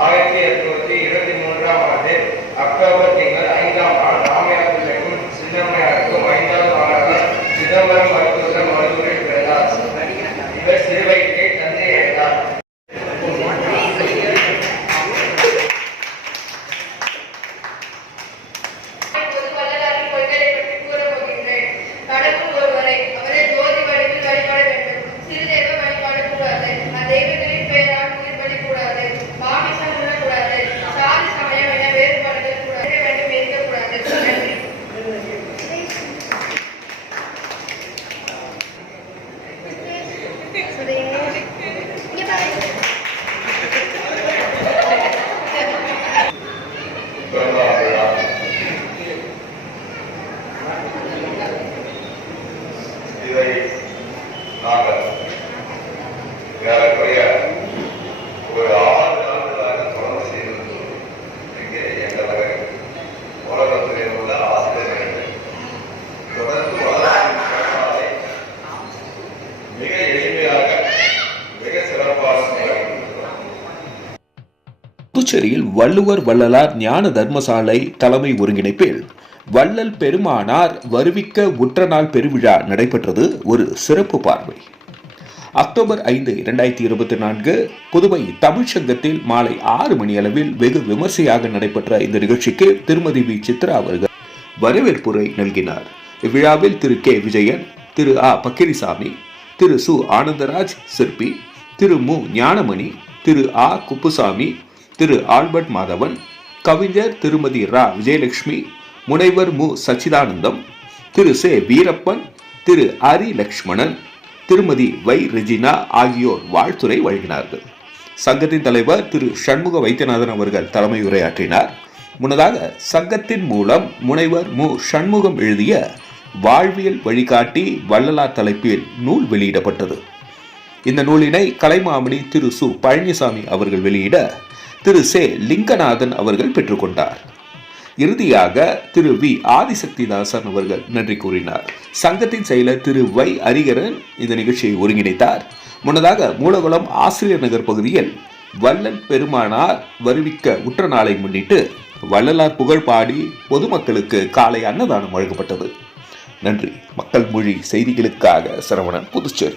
ஆயிரத்தி எட்நூத்தி புதுச்சேரியில் வள்ளுவர் வள்ளலார் ஞான தர்மசாலை தலைமை ஒருங்கிணைப்பில் வள்ளல் பெருமானார் வருவிக்க உற்றநாள் பெருவிழா நடைபெற்றது ஒரு சிறப்பு பார்வை. அக்டோபர் ஐந்து இரண்டாயிரத்தி இருபத்தி நான்கு புதுவை தமிழ்ச்சங்கத்தில் மாலை ஆறு மணி அளவில் வெகு விமர்சையாக நடைபெற்ற இந்த நிகழ்ச்சிக்கு திருமதி வி. சித்ரா அவர்கள் வரவேற்புரை நல்கினார். இவ்விழாவில் திரு. கே. விஜயன் திரு. ஆ. பக்கிரிசாமி திரு. சு. ஆனந்தராஜ் சிற்பி திரு. மு. ஞானமணி திரு. ஆ. குப்புசாமி திரு ஆல்பர்ட் மாதவன் கவிஞர் திருமதி ரா. விஜயலட்சுமி முனைவர் மு. சச்சிதானந்தம் திரு சே. வீரப்பன் திரு அரி. லக்ஷ்மணன் திருமதி வை. ரெஜினா ஆகியோர் வாழ்த்துரை வழங்கினார்கள். சங்கத்தின் தலைவர் திரு. சண்முக வைத்தியநாதன் அவர்கள் தலைமை உரையாற்றினார் முன்னதாக சங்கத்தின் மூலம் முனைவர் மு. சண்முகம் எழுதிய வாழ்வியல் வழிகாட்டி வள்ளலார் தலைப்பில் நூல் வெளியிடப்பட்டது. இந்த நூலினை கலைமாமணி திரு. சு. பழனிசாமி அவர்கள் வெளியிட திரு சே லிங்கநாதன் அவர்கள் பெற்றுக்கொண்டார். இறுதியாக திரு வி. ஆதிசக்திதாசன் அவர்கள் நன்றி கூறினார். சங்கத்தின் செயலர் திரு வை. அரிகரன் இந்த நிகழ்ச்சியை ஒருங்கிணைத்தார். முன்னதாக மூலகுளம் ஆசிரியர் நகர் பகுதியில் வள்ளல் பெருமானார் வருவிக்க உற்ற நாளை முன்னிட்டு வள்ளலார் புகழ் பாடி பொதுமக்களுக்கு காலை அன்னதானம் வழங்கப்பட்டது. நன்றி. மக்கள் மொழி செய்திகளுக்காக சரவணன் புதுச்சேரி.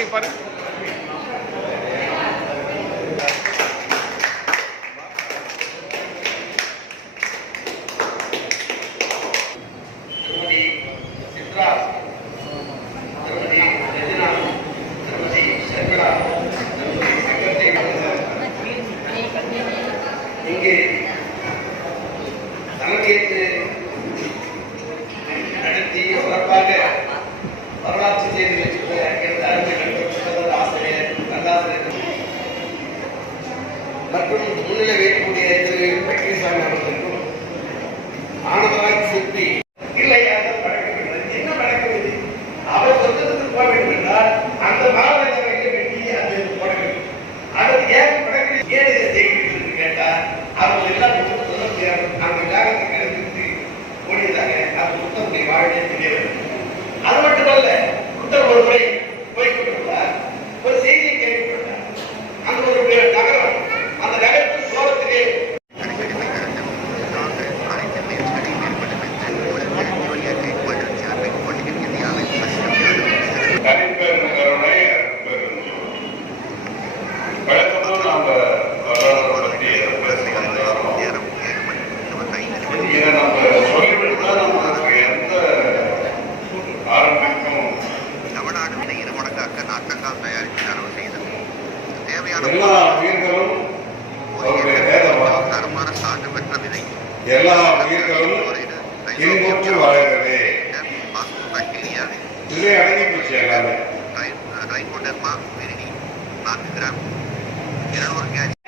திருமதி பாருங்க இங்கு தலைமையேற்று நடத்தி சிறப்பாக வரலாற்று சங்கத்தால் தயாரித்து அரவு செய்தல் தேவையான தருமாறு சான்று பெற்ற விதை. எல்லா உயிர்களும் இன்புற்று வாழ்கிறது. இதிலே அடங்கி போச்சு மெரினி நான்கு கிராம். இருநூறு கேஜி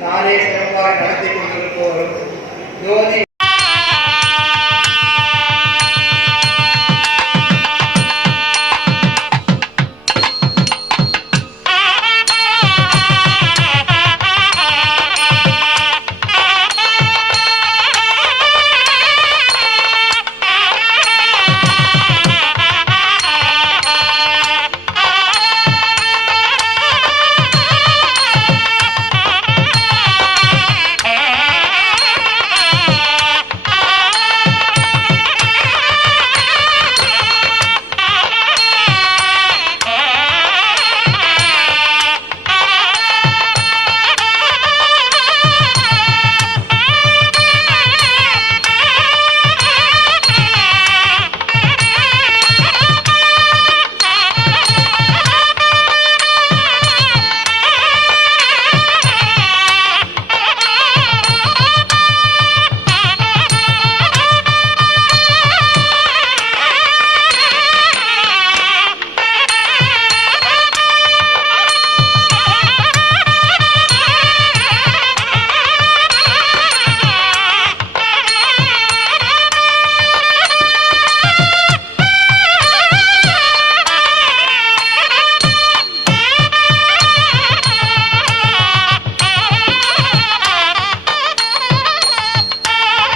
தானே சிறப்பாக நடத்தி கொண்டிருப்பவரும் ஜோதி